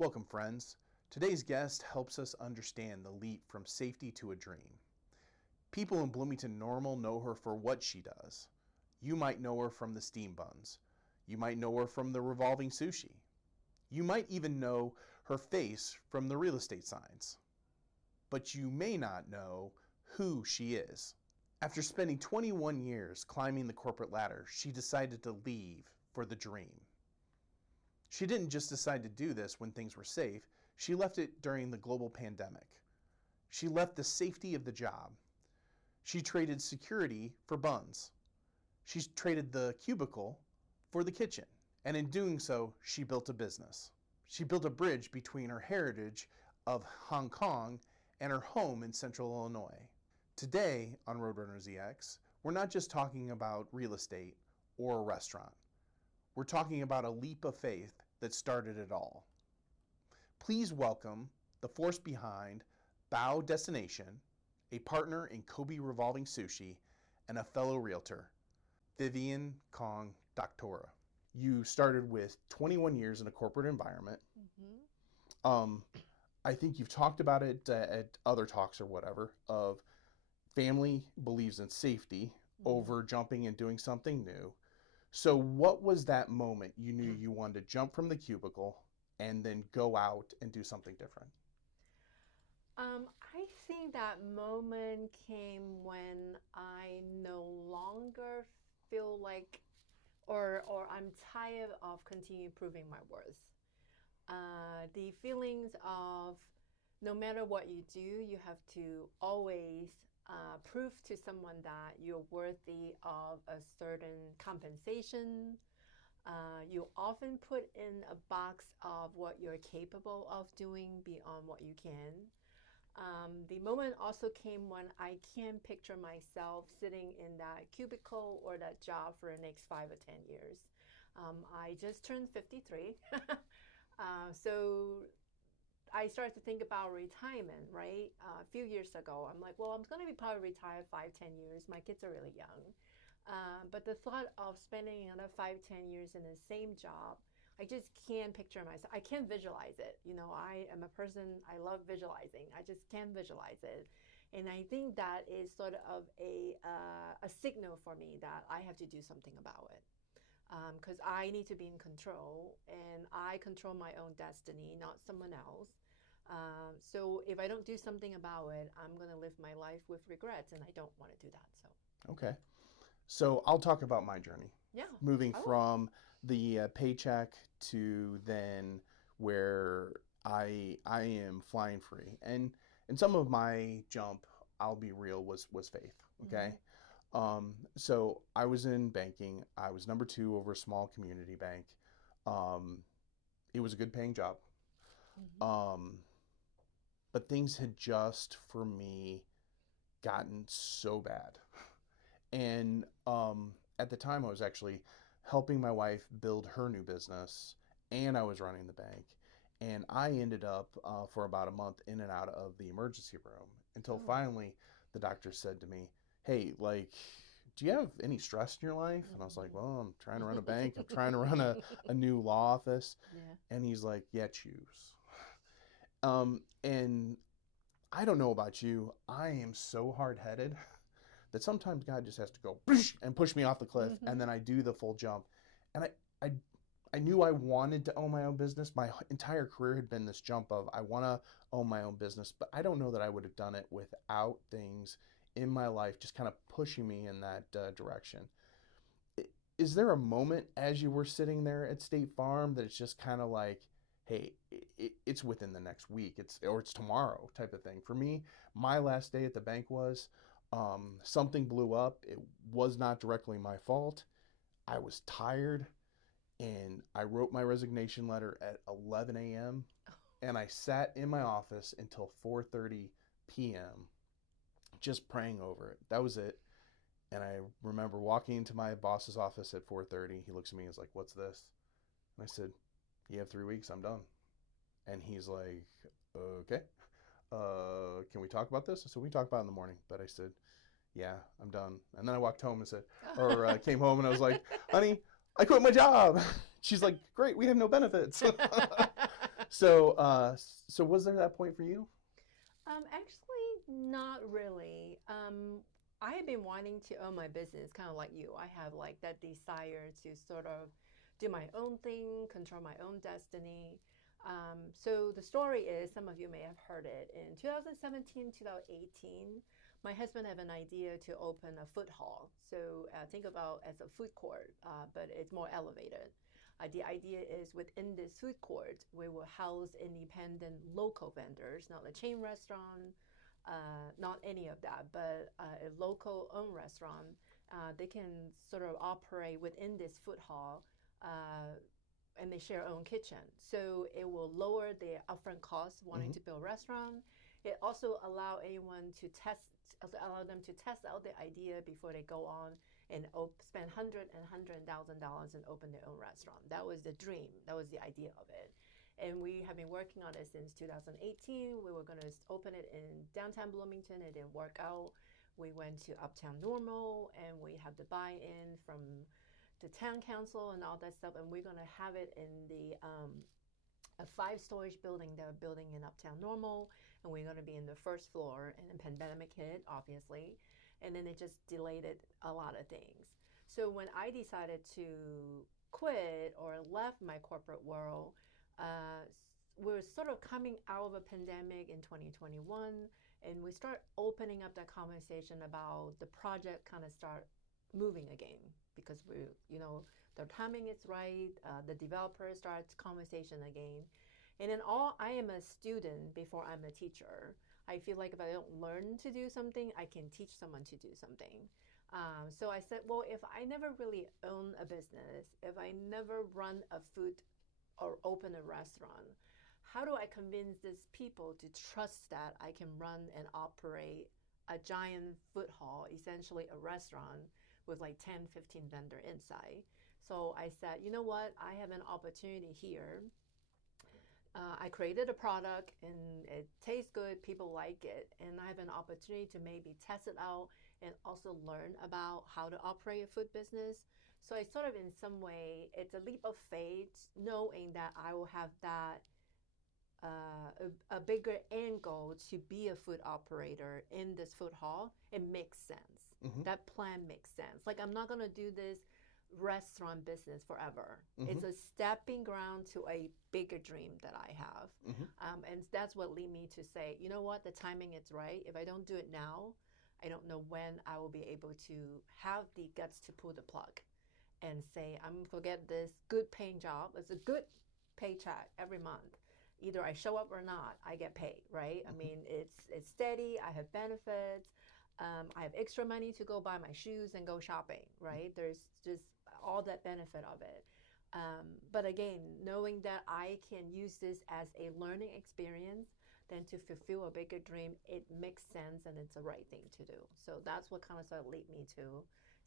Welcome, friends. Today's guest helps us understand the leap from safety to a dream. People in Bloomington Normal know her for what she does. You might know her from the steam buns. You might know her from the revolving sushi. You might even know her face from the real estate signs. But you may not know who she is. After spending 21 years climbing the corporate ladder, she decided to leave for the dream. She didn't just decide to do this when things were safe. She left it during the global pandemic. She left the safety of the job. She traded security for buns. She traded the cubicle for the kitchen. And in doing so, she built a business. She built a bridge between her heritage of Hong Kong and her home in Central Illinois. Today on RoadrunnerZX, we're not just talking about real estate or a restaurant. We're talking about a leap of faith that started it all. Please welcome the force behind Boa Destination, a partner in Kobe Revolving Sushi, and a fellow realtor, Vivian Kong Doctora. You started with 21 years in a corporate environment. I think you've talked about it at other talks or whatever, of family believes in safety over jumping and doing something new. So what was that moment you knew you wanted to jump from the cubicle and then go out and do something different? I think that moment came when I no longer feel like, or I'm tired of continuing proving my worth. The feelings of no matter what you do, you have to always prove to someone that you're worthy of a certain compensation. You often put in a box of what you're capable of doing beyond what you can. The moment also came when I can't picture myself sitting in that cubicle or that job for the next 5 or 10 years. I just turned 53. So I started to think about retirement, right? A few years ago, I'm like, well, I'm going to be probably retired 5, 10 years. My kids are really young. But the thought of spending another 5, 10 years in the same job, I just can't picture myself. I can't visualize it. You know, I am a person, I love visualizing. I just can't visualize it. And I think that is sort of a signal for me that I have to do something about it. Because I need to be in control, and I control my own destiny, not someone else. So if I don't do something about it, I'm going to live my life with regrets, and I don't want to do that. So Okay. So I'll talk about my journey. yeah. Moving Oh. from the paycheck to then where I am flying free. And some of my jump, I'll be real, was faith. Okay. So I was in banking. I was number 2 over a small community bank. It was a good paying job. But things had just, for me, gotten so bad. And at the time, I was actually helping my wife build her new business, and I was running the bank. And I ended up for about a month in and out of the emergency room until finally the doctor said to me, hey, like, do you have any stress in your life? And I was like, well, I'm trying to run a bank. I'm trying to run a new law office. Yeah. And he's like, yeah, choose. And I don't know about you. I am so hard-headed that sometimes God just has to go and push me off the cliff, and then I do the full jump. And I knew I wanted to own my own business. My entire career had been this jump of I want to own my own business, but I don't know that I would have done it without things in my life just kind of pushing me in that direction. Is there a moment as you were sitting there at State Farm that it's just kind of like, hey, it's within the next week, it's tomorrow type of thing? For me, my last day at the bank was something blew up. It was not directly my fault. I was tired, and I wrote my resignation letter at 11 a.m. and I sat in my office until 4:30 p.m. just praying over it. That was it. And I remember walking into my boss's office at 4:30. He looks at me and is like, what's this? And I said, you have 3 weeks, I'm done. And he's like, okay. Can we talk about this? So we talked about it in the morning, but I said, yeah, I'm done. And then I walked home and said, came home and I was like, honey, I quit my job. She's like, great, we have no benefits. So was there that point for you? Actually, not really. I have been wanting to own my business, kind of like you. I have like that desire to sort of do my own thing, control my own destiny. So the story is, some of you may have heard it. In 2017, 2018, my husband had an idea to open a food hall. So think about as a food court, but it's more elevated. The idea is within this food court, we will house independent local vendors, not a chain restaurant, not any of that, but a local owned restaurant. They can sort of operate within this food hall, and they share their own kitchen. So it will lower their upfront costs wanting to build a restaurant. It also allow them to test out the idea before they go on and spend $100,000 and open their own restaurant. That was the dream. That was the idea of it. And we have been working on it since 2018. We were going to open it in downtown Bloomington. It didn't work out. We went to Uptown Normal, and we had the buy-in from the town council and all that stuff. And we're going to have it in a 5-story building they're building in Uptown Normal. And we're going to be in the first floor. And the pandemic hit, obviously. And then it just delayed it a lot of things. So when I decided to quit or left my corporate world, we're sort of coming out of a pandemic in 2021, and we start opening up that conversation about the project kind of start moving again, because the timing is right. The developer starts conversation again. And then I am a student before I'm a teacher. I feel like if I don't learn to do something, I can teach someone to do something. So I said, well, if I never really own a business, if I never run a food or open a restaurant, how do I convince these people to trust that I can run and operate a giant food hall, essentially a restaurant with like 10, 15 vendors inside? So I said, you know what? I have an opportunity here. I created a product and it tastes good, people like it, and I have an opportunity to maybe test it out and also learn about how to operate a food business. So I sort of, in some way, it's a leap of faith, knowing that I will have that a bigger end goal to be a food operator in this food hall. It makes sense. That plan makes sense. Like, I'm not going to do this restaurant business forever. It's a stepping ground to a bigger dream that I have. And that's what led me to say, you know what, the timing is right. If I don't do it now, I don't know when I will be able to have the guts to pull the plug and say, I'm going to forget this good paying job. It's a good paycheck every month. Either I show up or not, I get paid, right? I mean, it's steady. I have benefits. I have extra money to go buy my shoes and go shopping, right? There's just all that benefit of it. But again, knowing that I can use this as a learning experience, then to fulfill a bigger dream, it makes sense and it's the right thing to do. So that's what kind of sort of led me to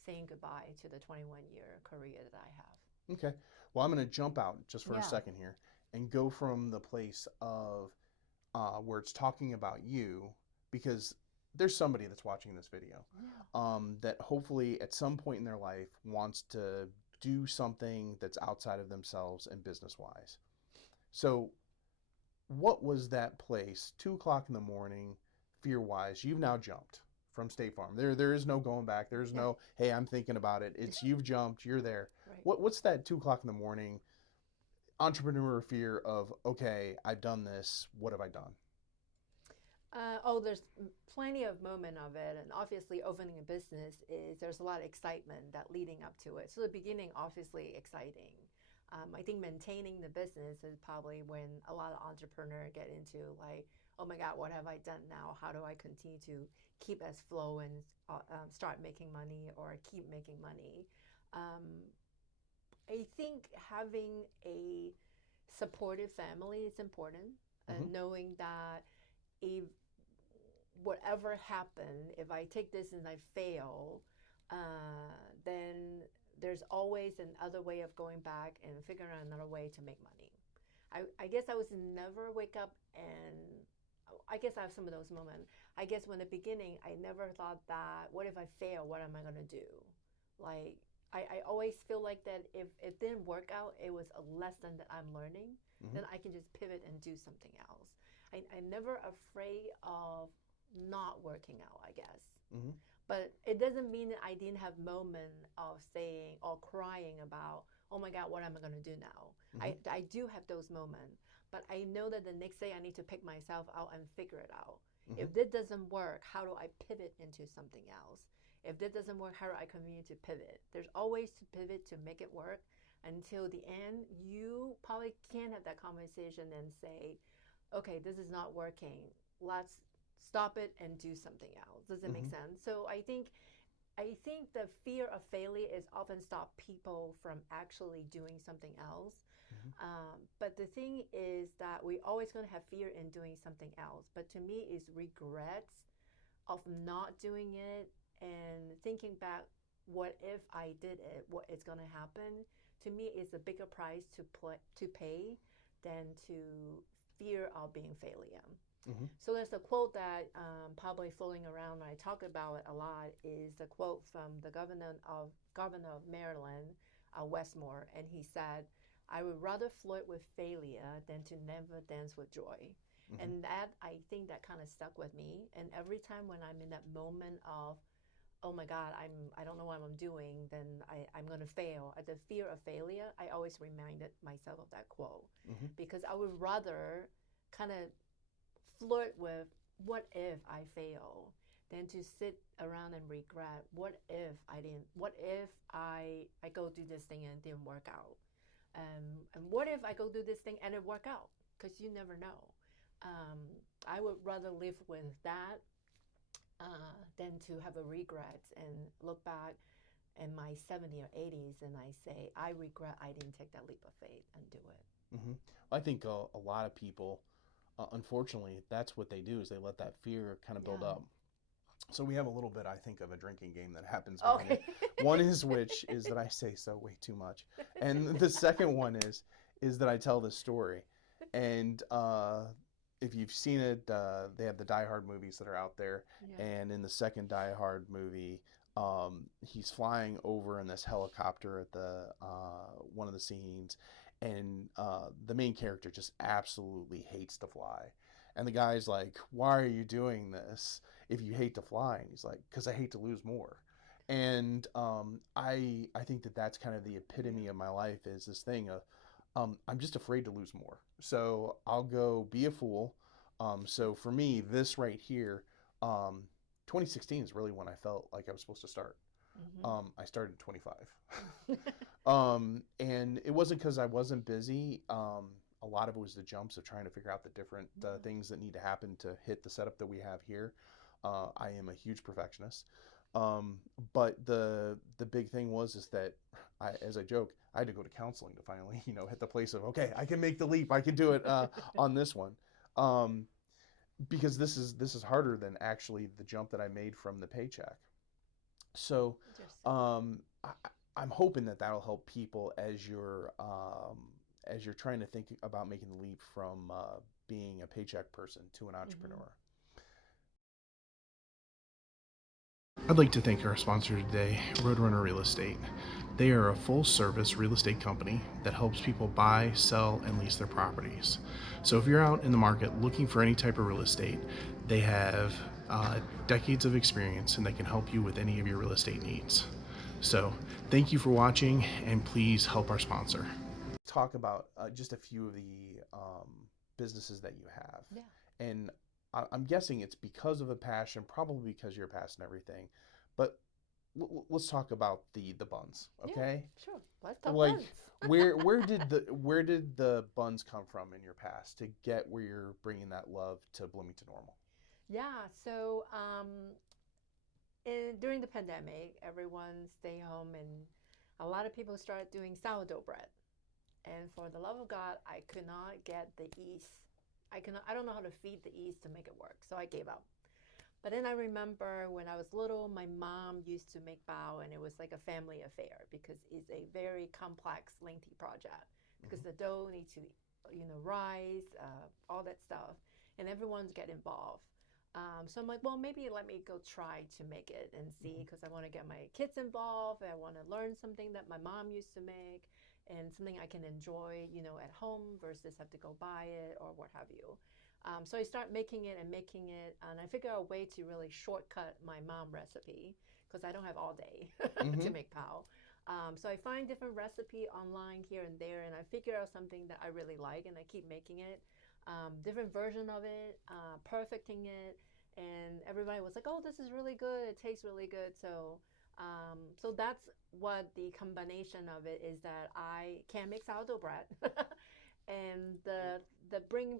saying goodbye to the 21-year career that I have. Okay. Well, I'm going to jump out just for a second here and go from the place of where it's talking about you, because there's somebody that's watching this video that hopefully at some point in their life wants to do something that's outside of themselves and business-wise. So what was that place, 2 o'clock in the morning, fear-wise? You've now jumped from State Farm. There is no going back. There's no, hey, I'm thinking about it. It's you've jumped, you're there. Right. What's that 2 o'clock in the morning entrepreneur fear of, okay, I've done this, what have I done? There's plenty of moment of it, and obviously opening a business there's a lot of excitement that leading up to it. So the beginning, obviously exciting. I think maintaining the business is probably when a lot of entrepreneurs get into like, oh my God, what have I done now? How do I continue to keep us flow and start making money or keep making money? I think having a supportive family is important, and knowing that if whatever happened, if I take this and I fail, then there's always another way of going back and figuring out another way to make money. I guess I was never wake up and I guess I have some of those moments. I guess when the beginning, I never thought that, what if I fail? What am I going to do? Like, I always feel like that if it didn't work out, it was a lesson that I'm learning, then I can just pivot and do something else. I'm never afraid of not working out, I guess. But it doesn't mean that I didn't have moment of saying or crying about, oh my God, what am I going to do now? I do have those moments, but I know that the next day I need to pick myself out and figure it out. If this doesn't work, how do I pivot into something else? If this doesn't work, how do I continue to pivot? There's always to pivot to make it work. Until the end, you probably can have that conversation and say, okay, this is not working. Let's stop it and do something else. Does it make sense? So I think the fear of failure is often stop people from actually doing something else. But the thing is that we always going to have fear in doing something else. But to me, it's regrets of not doing it and thinking back, what if I did it? What is going to happen? To me, it's a bigger price to pay than to fear of being failure. So there's a quote that probably floating around when I talk about it a lot is a quote from the governor of Maryland, Westmore, and he said, "I would rather flirt with failure than to never dance with joy." And that, I think that kind of stuck with me. And every time when I'm in that moment of, oh my God, I don't know what I'm doing, then I'm going to fail. At the fear of failure, I always reminded myself of that quote, because I would rather kind of flirt with what if I fail than to sit around and regret what if I go do this thing and it didn't work out, and what if I go do this thing and it work out, because you never know. I would rather live with that than to have a regret and look back in my 70s or 80s and I say, I regret I didn't take that leap of faith and do it. I think a lot of people, unfortunately, that's what they do, is they let that fear kind of build up. So we have a little bit, I think, of a drinking game that happens. Okay. One is that I say so way too much. And the second one is that I tell this story. And if you've seen it, they have the Die Hard movies that are out there. And in the second Die Hard movie, he's flying over in this helicopter at the one of the scenes. And the main character just absolutely hates to fly. And the guy's like, "Why are you doing this if you hate to fly?" And he's like, "Because I hate to lose more." And I think that that's kind of the epitome of my life, is this thing of I'm just afraid to lose more. So I'll go be a fool. So for me, this right here, 2016 is really when I felt like I was supposed to start. I started in 25. And it wasn't because I wasn't busy. A lot of it was the jumps of trying to figure out the different things that need to happen to hit the setup that we have here. I am a huge perfectionist. But the big thing is that as I joke, I had to go to counseling to finally, hit the place of, okay, I can make the leap. I can do it on this one. Because this is harder than actually the jump that I made from the paycheck. So I'm hoping that that'll help people as you're trying to think about making the leap from being a paycheck person to an entrepreneur. I'd like to thank our sponsor today, Roadrunner Real Estate. They are a full-service real estate company that helps people buy, sell, and lease their properties. So if you're out in the market looking for any type of real estate, they have decades of experience and they can help you with any of your real estate needs. So thank you for watching, and please help our sponsor. Talk about just a few of the businesses that you have. And I'm guessing it's because of a passion, probably because you're a passion everything. But let's talk about the buns, okay? Yeah, sure. Let's talk buns. where did the buns come from in your past to get where you're bringing that love to Bloomington Normal? Yeah, so during the pandemic, everyone stayed home, and a lot of people started doing sourdough bread. And for the love of God, I could not get the yeast. I don't know how to feed the yeast to make it work, so I gave up. But then I remember when I was little, my mom used to make bao, and it was like a family affair because it's a very complex, lengthy project. Because the dough needs to, rise, all that stuff, and everyone's get involved. So I'm like, well, maybe let me go try to make it and see, because I want to get my kids involved. I want to learn something that my mom used to make and something I can enjoy, at home versus have to go buy it or what have you. So I start making it, and I figure out a way to really shortcut my mom recipe because I don't have all day to make pao. So I find different recipe online here and there, and I figure out something that I really like, and I keep making it, different version of it, perfecting it, and everybody was like, "Oh, this is really good. It tastes really good." So that's what the combination of it is, that I can make sourdough bread, and the bring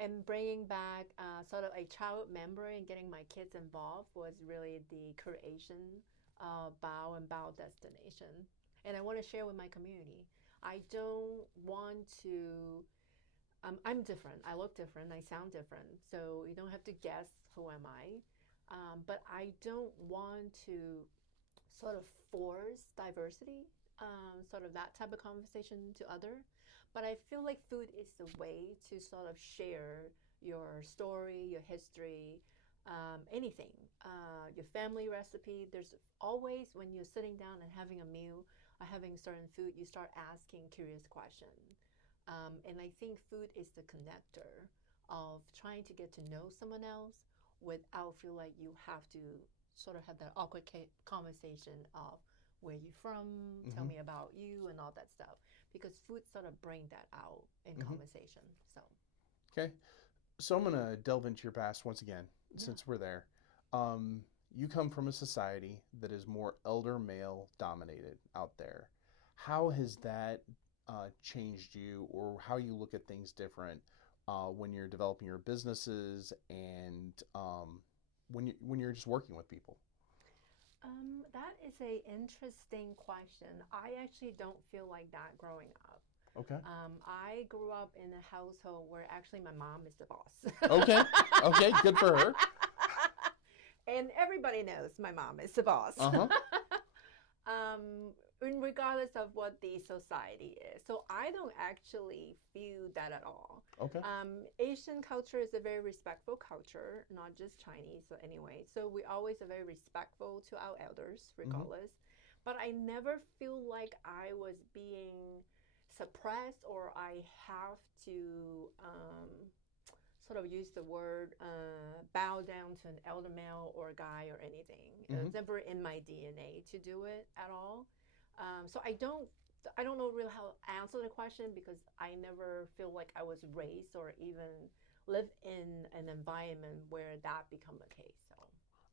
and bringing back sort of a childhood memory and getting my kids involved was really the creation of Boa Destination. And I want to share with my community. I don't want to, I'm different. I look different. I sound different. So you don't have to guess who am I. But I don't want to sort of force diversity, sort of that type of conversation to other. But I feel like food is the way to sort of share your story, your history, anything, your family recipe. There's always, when you're sitting down and having a meal or having certain food, you start asking curious questions. And I think food is the connector of trying to get to know someone else without feel like you have to sort of have that awkward conversation of where you from, tell me about you, and all that stuff. Because food sort of bring that out in conversation. So. Okay. So I'm going to delve into your past once again, since we're there. You come from a society that is more elder male dominated out there. How has that changed you, or how you look at things different when you're developing your businesses and when you're just working with people? That is a interesting question. I actually don't feel like that growing up. Okay. I grew up in a household where actually my mom is the boss. Okay. Okay. Good for her. And everybody knows my mom is the boss. Regardless of what the society is. So I don't actually feel that at all. Okay. Asian culture is a very respectful culture, not just Chinese. So anyway, so we always are very respectful to our elders, regardless. But I never feel like I was being suppressed, or I have to sort of use the word bow down to an elder male or guy or anything. It's never in my DNA to do it at all. So I don't know really how to answer the question, because I never feel like I was raised or even live in an environment where that become the case. So.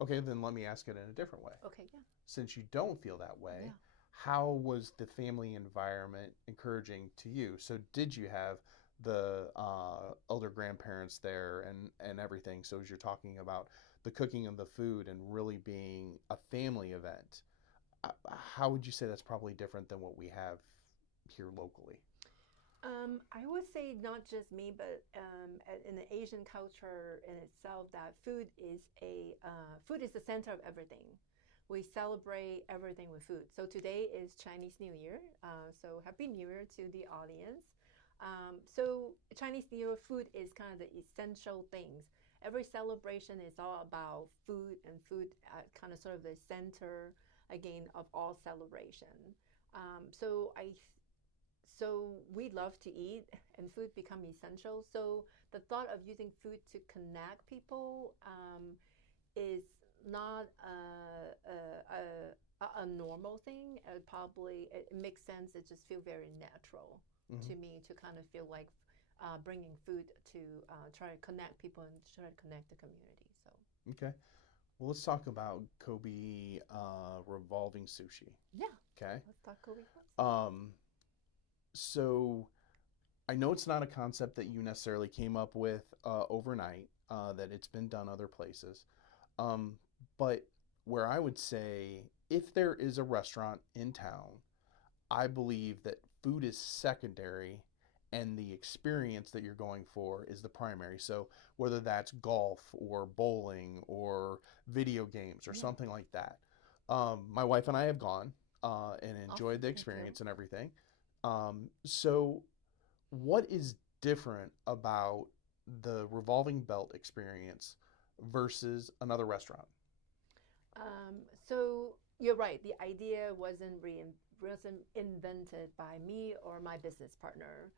Okay, then let me ask it in a different way. Okay, yeah. Since you don't feel that way, how was the family environment encouraging to you? So did you have the elder grandparents there and everything? So as you're talking about the cooking of the food and really being a family event, how would you say that's probably different than what we have here locally? I would say not just me, but in the Asian culture in itself, that food is the center of everything. We celebrate everything with food. So today is Chinese New Year. So Happy New Year to the audience. So Chinese New Year, food is kind of the essential things. Every celebration is all about food, and food kind of sort of the center again of all celebration. So we love to eat, and food become essential. So the thought of using food to connect people is not a normal thing. It makes sense. It just feels very natural to me to kind of feel like bringing food to try to connect people and try to connect the community. So. Okay. Well, let's talk about Kobe Revolving Sushi. Yeah. Okay. Let's talk Kobe first. So I know it's not a concept that you necessarily came up with overnight, that it's been done other places. But where I would say, if there is a restaurant in town, I believe that food is secondary and the experience that you're going for is the primary. So whether that's golf or bowling or video games or something like that. My wife and I have gone and enjoyed the experience and everything. So what is different about the revolving belt experience versus another restaurant? So you're right. The idea wasn't invented by me or my business partner.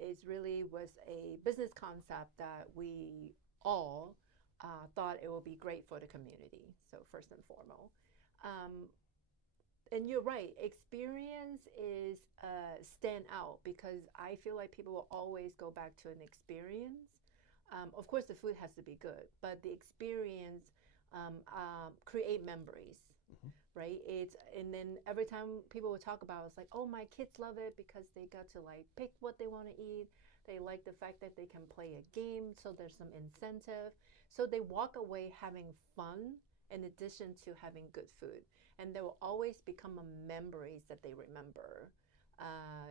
It really was a business concept that we all thought it would be great for the community. So first and foremost, um, and you're right. Experience is stand out because I feel like people will always go back to an experience. Of course, the food has to be good, but the experience create memories, Mhm. right? It's and then every time people will talk about it, it's like, oh, my kids love it because they got to like pick what they want to eat. They like the fact that they can play a game, so there's some incentive. So they walk away having fun in addition to having good food, and there will always become a memories that they remember. Uh,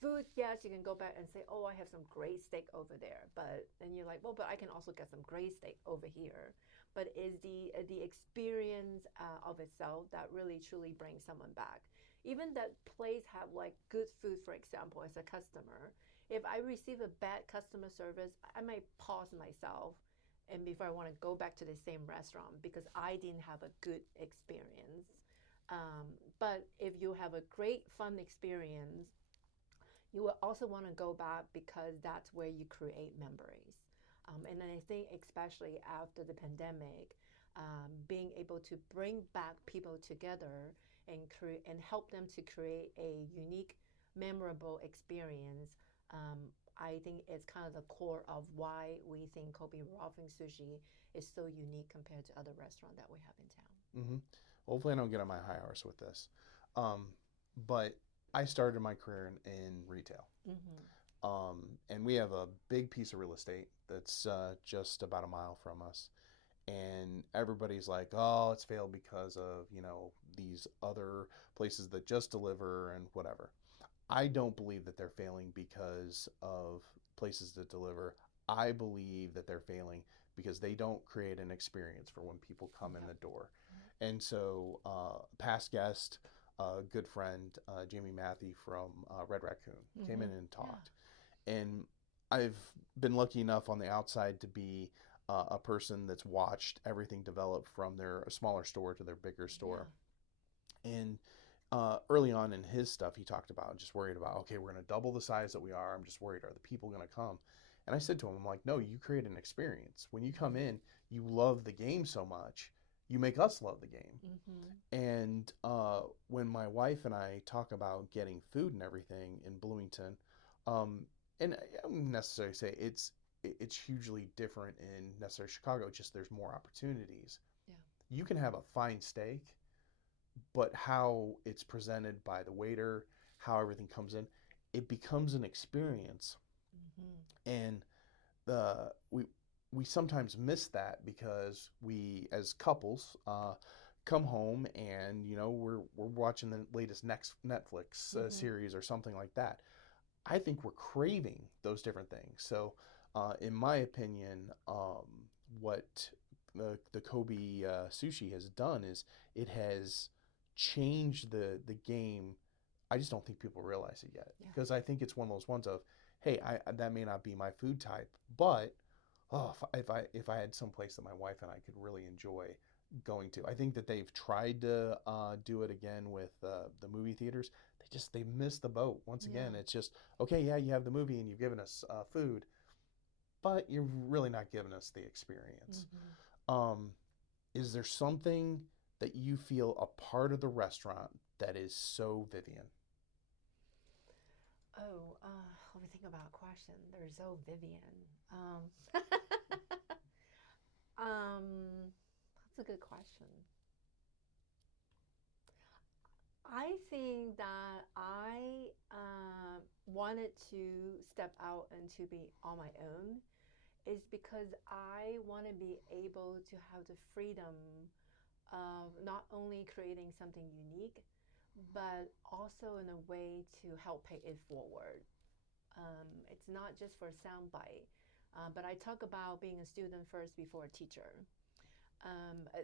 Food, yes, you can go back and say, oh, I have some great steak over there. But then you're like, well, but I can also get some great steak over here. But is the experience of itself that really truly brings someone back? Even that place have like good food, for example, as a customer. If I receive a bad customer service, I might pause myself and before I want to go back to the same restaurant because I didn't have a good experience. But if you have a great fun experience, you will also want to go back because that's where you create memories. And then I think, especially after the pandemic, being able to bring back people together and help them to create a unique, memorable experience. I think it's kind of the core of why we think Kobe Revolving Sushi is so unique compared to other restaurants that we have in town. Mm-hmm. Hopefully, I don't get on my high horse with this. Um, but I started my career in retail. Mm-hmm. And we have a big piece of real estate that's just about a mile from us. And everybody's like, oh, it's failed because of, these other places that just deliver and whatever. I don't believe that they're failing because of places that deliver. I believe that they're failing because they don't create an experience for when people come in Yep. the door. And so, past guest, good friend, Jamie Matthew from Red Raccoon, came Mm-hmm. in and Yeah. talked. And I've been lucky enough on the outside to be a person that's watched everything develop from their smaller store to their bigger store. Yeah. And early on in his stuff, he talked about just worried about, okay, we're going to double the size that we are. I'm just worried, are the people going to come? And I said to him, I'm like, no, you create an experience. When you come in, you love the game so much, you make us love the game. Mm-hmm. And when my wife and I talk about getting food and everything in Bloomington, um, and I wouldn't necessarily say it's hugely different in necessarily Chicago, just there's more opportunities. Yeah. You can have a fine steak, but how it's presented by the waiter, how everything comes in, it becomes an experience. Mm-hmm. And uh, we we sometimes miss that because we, as couples, come home and we're watching the latest next Netflix Mm-hmm. series or something like that. I think we're craving those different things. So, in my opinion, what the Kobe sushi has done is it has changed the game. I just don't think people realize it yet Yeah. because I think it's one of those ones of, hey, that may not be my food type, but oh, if I had some place that my wife and I could really enjoy going to. I think that they've tried to do it again with the movie theaters. They missed the boat once again. Yeah. It's just okay, yeah, you have the movie and you've given us food, but you're really not giving us the experience. Mm-hmm. Um, is there something that you feel a part of the restaurant that is so Vivian? Oh, let me think about a question. There's so Vivian. That's a good question. I think that I wanted to step out and to be on my own is because I want to be able to have the freedom of not only creating something unique, but also in a way to help pay it forward. It's not just for soundbite, but I talk about being a student first before a teacher.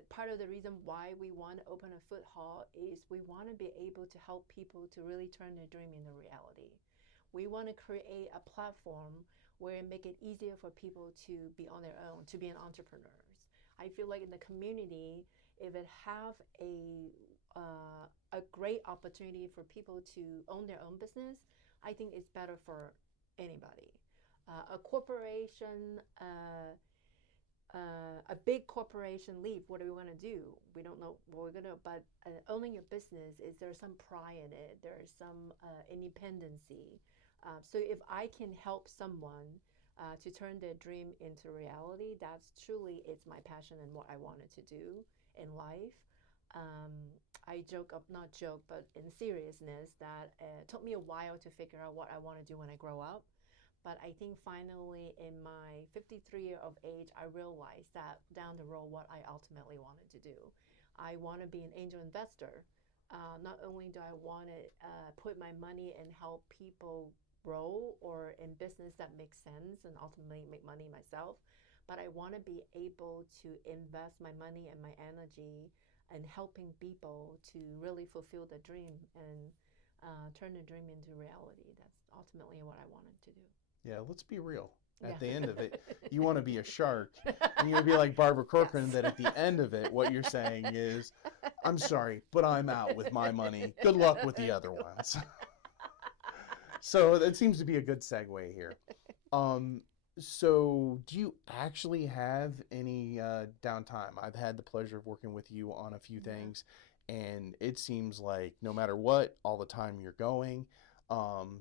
Part of the reason why we want to open a food hall is we want to be able to help people to really turn their dream into reality. We want to create a platform where it make it easier for people to be on their own, to be an entrepreneurs. I feel like in the community, if it have a great opportunity for people to own their own business, I think it's better for anybody. A corporation, a big corporation leave, what do we want to do? We don't know what we're going to, but owning your business, is there some pride in it? There's some independency. So if I can help someone to turn their dream into reality, that's truly, it's my passion and what I wanted to do in life. I joke, not joke, but in seriousness, that it took me a while to figure out what I want to do when I grow up. But I think finally in my 53 year of age, I realized that down the road what I ultimately wanted to do. I want to be an angel investor. Not only do I want to put my money and help people grow or in business that makes sense and ultimately make money myself, but I want to be able to invest my money and my energy in helping people to really fulfill the dream and turn the dream into reality. That's ultimately what I wanted to do. Yeah, let's be real. At Yeah. the end of it, you want to be a shark. And you're going to be like Barbara Corcoran, Yes. that at the end of it, what you're saying is, I'm sorry, but I'm out with my money. Good luck with the other ones. So that seems to be a good segue here. So do you actually have any downtime? I've had the pleasure of working with you on a few things, and it seems like no matter what, all the time you're going.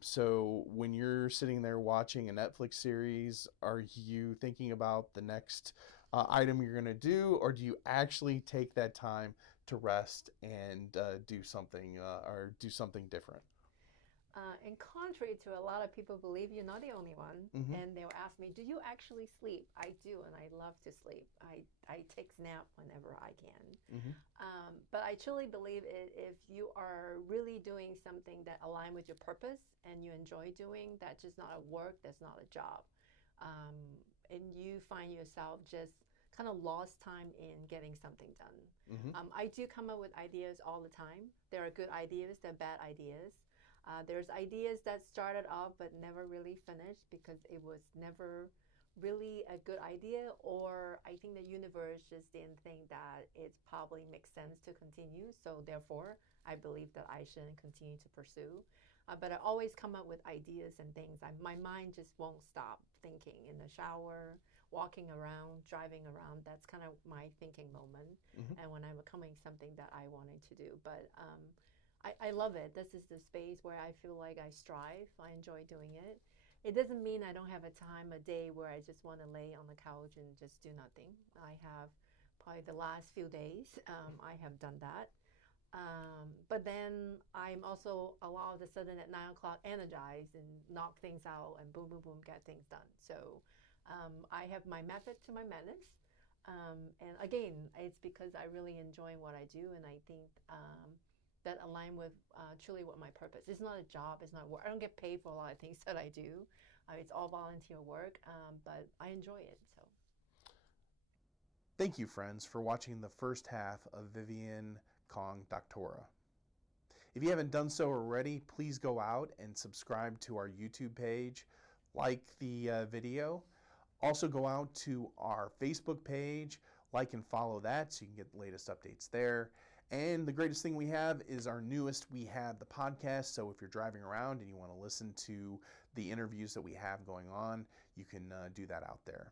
So when you're sitting there watching a Netflix series, are you thinking about the next item you're going to do, or do you actually take that time to rest and do something different? And contrary to a lot of people believe, you're not the only one. Mm-hmm. And they'll ask me, do you actually sleep? I do, and I love to sleep. I take nap whenever I can. Mm-hmm. But I truly believe if you are really doing something that aligns with your purpose and you enjoy doing, that's just not a work, that's not a job. And you find yourself just kind of lost time in getting something done. Mm-hmm. I do come up with ideas all the time. There are good ideas, there are bad ideas. There's ideas that started off but never really finished because it was never really a good idea, or I think the universe just didn't think that it probably makes sense to continue. So therefore, I believe that I shouldn't continue to pursue. But I always come up with ideas and things. My mind just won't stop thinking in the shower, walking around, driving around. That's kind of my thinking moment. Mm-hmm. And when I'm becoming something that I wanted to do. But I love it. This is the space where I feel like I strive. I enjoy doing it. It doesn't mean I don't have a time, a day where I just want to lay on the couch and just do nothing. I have probably the last few days, I have done that. But then I'm also a lot of the sudden at 9 o'clock energized and knock things out and boom, boom, boom, get things done. So I have my method to my madness. And again, it's because I really enjoy what I do, and I think that align with truly what my purpose. It's not a job, it's not work. I don't get paid for a lot of things that I do. It's all volunteer work, but I enjoy it. So, thank you, friends, for watching the first half of Vivian Kong Doctora. If you haven't done so already, please go out and subscribe to our YouTube page, like the video. Also go out to our Facebook page, like and follow that so you can get the latest updates there. And the greatest thing we have is our newest, we have the podcast. So if you're driving around and you want to listen to the interviews that we have going on, you can do that out there.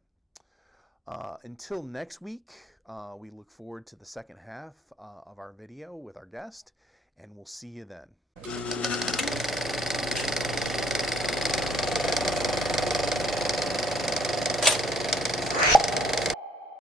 Until next week, we look forward to the second half of our video with our guest, and we'll see you then.